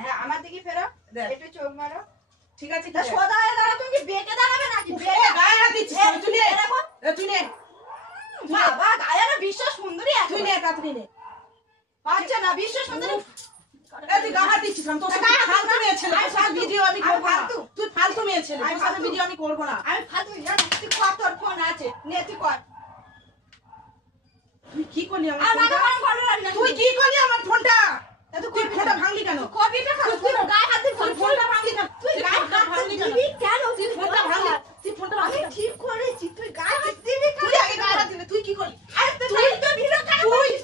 হ্যাঁ আমার দিকে ফেরো, একটু চোখ মারো। ঠিক আছে সোজা হয়ে দাঁড়াও, তুমি কি বেঁকে দাঁড়াবে নাকি? বেঁকে গায়ে হাত দিচ্ছিস তুই নে, দেখো তুই নে বাবা, গায়ে আমার বিশ্ব সুন্দরী আছে। তুই নে তাড়াতাড়ি নে। আচ্ছা না, বিশ্ব সুন্দরী তুই গায়ে হাত দিচ্ছিস, আমি তোর সাথে ফালতু মেয়ে ছেলে, তোর সাথে ভিডিও আমি করবো না। তুই ফালতু মেয়ে ছেলে, তোর সাথে ভিডিও আমি করবো না। আমি ফালতু জানো, তুই কর, তোর ফোন আছে নে, তুই কর। তুই কি করলি আমার আর ফোনটা? মাথা গরম করবে না। তুই কি করলি আমার ফোনটা? তুই ফোনটা ভাঙলি কেন? কপিটা খা, তুই গায়ে হাত দিয়ে ফোনটা ভাঙলি কেন? তুই গায়ে হাত ভাঙলি দিবি কেন? তুই ফোনটা ভাঙলি, তুই ফোনটা ভাঙলি আমি ঠিক করেছি, তুই গায়ে হাত দিবি কেন? তুই আগে গায়ে হাত দিলে, তুই কি করলি? আরে তুই তো ভিডিও কেন করছিস?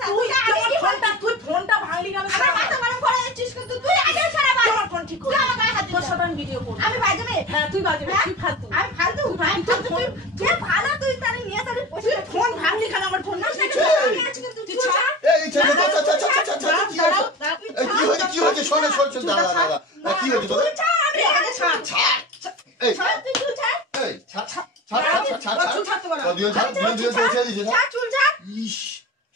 তুই ফোনটা ভাঙলি কেন? আমার মাথা গরম করে যাচ্ছিস কিন্তু তুই আগে সারা বার আমার ফোন ঠিক তুই করলি। আমার গায়ে হাত দিবি। তোর সাথে আমি ভিডিও করবো। আমি বাজবে? হ্যাঁ তুই বাজবি, তুই ফালতু। আমি ফালতু? তুই কে ভালো, তুই তারে নিয়ে তারে তুই ফোন ভাঙলি কেন আমার ফোন? আমি আছি কিন্তু তুই ছাড়। এই ছেলে কি হয়েছে শোনে দাঁড়া কি হয়েছে তোর তুই ছাড়, আমি আগে ছাড়। এই ছাড়, তুই চুল ছাড়। এই ছাড় চুল ছাড়তে বলা। দুজন পৌঁছে দিয়েছে ছাড়, চুল ছাড়, ইস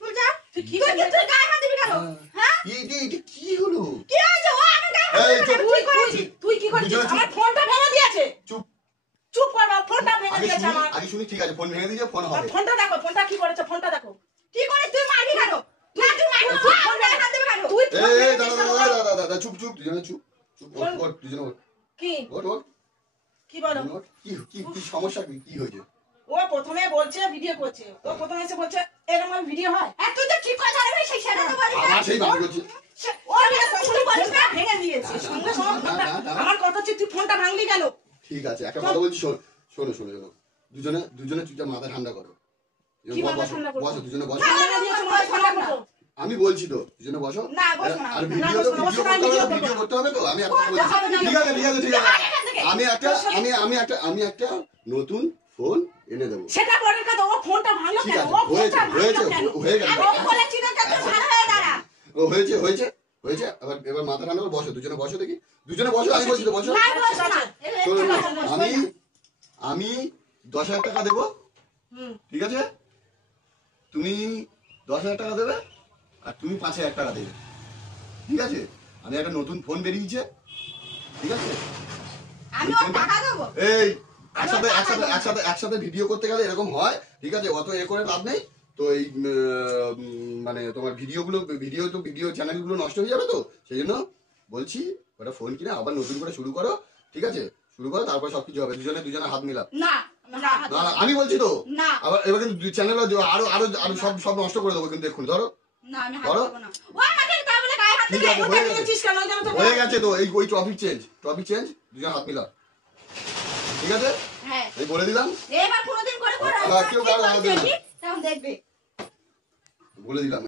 চুল ছাড়। তুই কি তুই করলি? তুই গায়ে হাত দিবি কেন? হ্যাঁ? এটা কি হলো কি হয়েছে? ও আমার গায়ে হাত এই দিবি কেন? তুই করেছিস, তুই কি করেছিস? দুজন চুপ। আমার ফোনটা ভেঙে দিয়েছে। চুপ চুপ কর বাবা, ফোনটা ভেঙে আগে দিয়েছে আমার। শুনি ঠিক আছে ফোন ভেঙে দিয়েছে ফোন আর হবে ফোনটা দেখো, ফোনটা কি করেছে, ফোনটা দেখো। কি করে তুই মারবি কেন? না তুই মারবি না, তুই আমার গায়ে হাত দিবি কেন? তুই ফোন এই ভেঙে দিয়েছিস। দাদা চুপ দুজনে চুপ ওঠ দুজনে কি ওঠ কি বলো? কি কি কি সমস্যা কি হয়েছে ও প্রথমে বলছে ভিডিও করছে, ও প্রথমে এসে বলছে এরকম আর ভিডিও হয়। আর তুই তো ঠিক কথা বলবি, সেই সেটা তো বলিস না। আমার সেই ভালো করছে ও তুই বলিস না। ভেঙে দিয়েছে সঙ্গে সঙ্গে ফোনটা। আমার কথা হচ্ছে তুই ফোনটা ভাঙলি কেন? ঠিক আছে একটা কথা বলছি শোনো দুজনে চুপচাপ মাথা ঠান্ডা করো কি মাথা ঠান্ডা করবো? বসো দুজনে বসো ভেঙে দিয়েছে, মাথা ঠান্ডা করবো। আমি বলছি তো দুজনে বসো না, বসো না। আর না, ভিডিও বসো না, বসো না, ভিডিও করতে হবে তো আমি একটা বলছি আমি একটা নতুন ফোন এনে দেবো সেটা পরের কথা, ও ফোনটা ভাঙলো ঠিক কেন? আছে ও ফোনটা ভাঙলো কেন? হয়ে গেল আমি বলেছি না তুই ভালো হয়ে দাঁড়া। ও হয়েছে এবার মাথা ঠান্ডা করে বসো দুজনে বসো দেখি দুজনে বসো আমি বলছি তো বসো না বস না। শোনো আমি 10,000 টাকা দেবো ঠিক আছে তুমি 10,000 টাকা দেবে আর তুমি 5,000 টাকা দেবে ঠিক আছে আমি একটা নতুন ফোন বেরিয়েছে ঠিক আছে আমি ওর টাকা দেবো। এই একসাথে ভিডিও করতে গেলে এরকম হয় ঠিক আছে অত করে লাভ নেই তো এই মানে তোমার ভিডিও চ্যানেলগুলো নষ্ট হয়ে যাবে তো সেই জন্য বলছি ওটা ফোন কিনে আবার নতুন করে শুরু করো ঠিক আছে শুরু করো তারপর সবকিছু হবে দুজনে হাত মিলাও না না না আমি বলছি তো না আবার এবার কিন্তু চ্যানেল আরো সব নষ্ট করে দেবো কিন্তু এক্ষুনি ধরো না আমি হাত দেবো না। ও আমাকে তা বলে গায়ে হাত ঠিক দিবি। আছে ওটা নিয়েছিস কেন? ওই জন্য তো হয়ে গেছে তো এই ওই টপিক চেঞ্জ দুজন হাত মিলাও ঠিক আছে হ্যাঁ এই বলে দিলাম এবার কোনোদিন করে হ্যাঁ, কেউ গায়ে হাত দেবে না। তখন দেখবে। বলে দিলাম